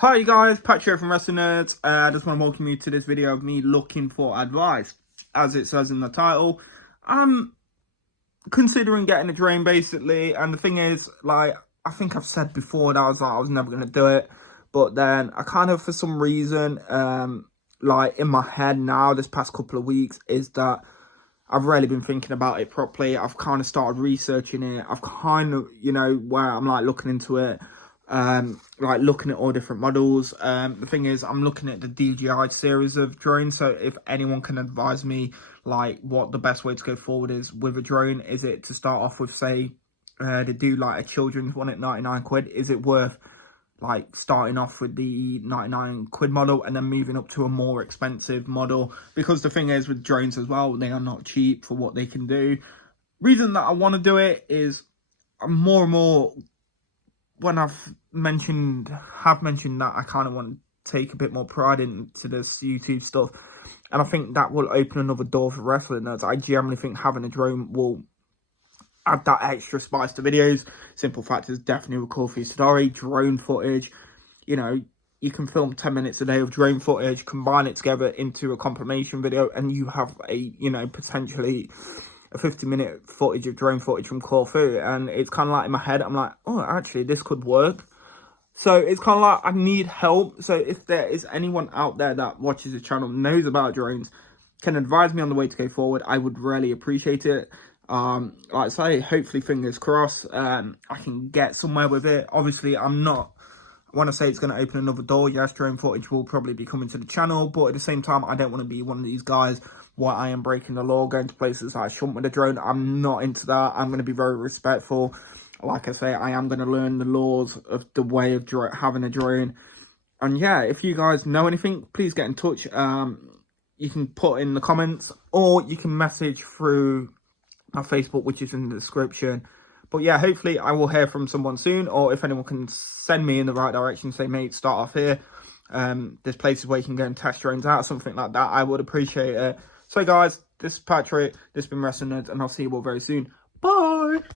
Hi guys, Patrick from Wrestlingnerds. I just want to welcome you to this video of me looking for advice. As it says in the title, I'm considering getting a drone basically, and the thing is, like, I think I've said before that I was never going to do it, but then I kind of, for some reason, like in my head now, this past couple of weeks, is that I've really been thinking about it properly. I've kind of started researching it. I've kind of, where I'm like looking into it, like looking at all different models. The thing is, I'm looking at the DJI series of drones. So if anyone can advise me, like, what the best way to go forward is with a drone, is it to start off with, say, to do like a children's one at 99 quid? Is it worth like starting off with the 99 quid model and then moving up to a more expensive model? Because the thing is with drones as well, they are not cheap for what they can do. Reason that I want to do it is I'm more and more, when have mentioned that I kind of want to take a bit more pride into this YouTube stuff, and I think that will open another door for wrestling nerds. I generally think having a drone will add that extra spice to videos. Simple fact is, definitely record for your story. Drone footage, you can film 10 minutes a day of drone footage, combine it together into a compilation video, and you have a, potentially a 50-minute footage of drone footage from Corfu. And it's kind of like in my head, I'm like, oh, actually, this could work. So it's kind of like I need help. So if there is anyone out there that watches the channel, knows about drones, can advise me on the way to go forward, I would really appreciate it. Like I say, hopefully, fingers crossed, I can get somewhere with it. Obviously, I want to say it's going to open another door. Yes, drone footage will probably be coming to the channel, but at the same time, I don't want to be one of these guys where I am breaking the law, going to places I shouldn't with a drone. I'm not into that. I'm going to be very respectful. Like I say, I am going to learn the laws of the way of having a drone. And yeah, if you guys know anything, please get in touch. You can put in the comments, or you can message through my Facebook, which is in the description. But yeah, hopefully I will hear from someone soon, or if anyone can send me in the right direction, say, mate, start off here. There's places where you can go and test drones out, something like that. I would appreciate it. So guys, this is Patrick, this has been Wrestling Nerds, and I'll see you all very soon. Bye!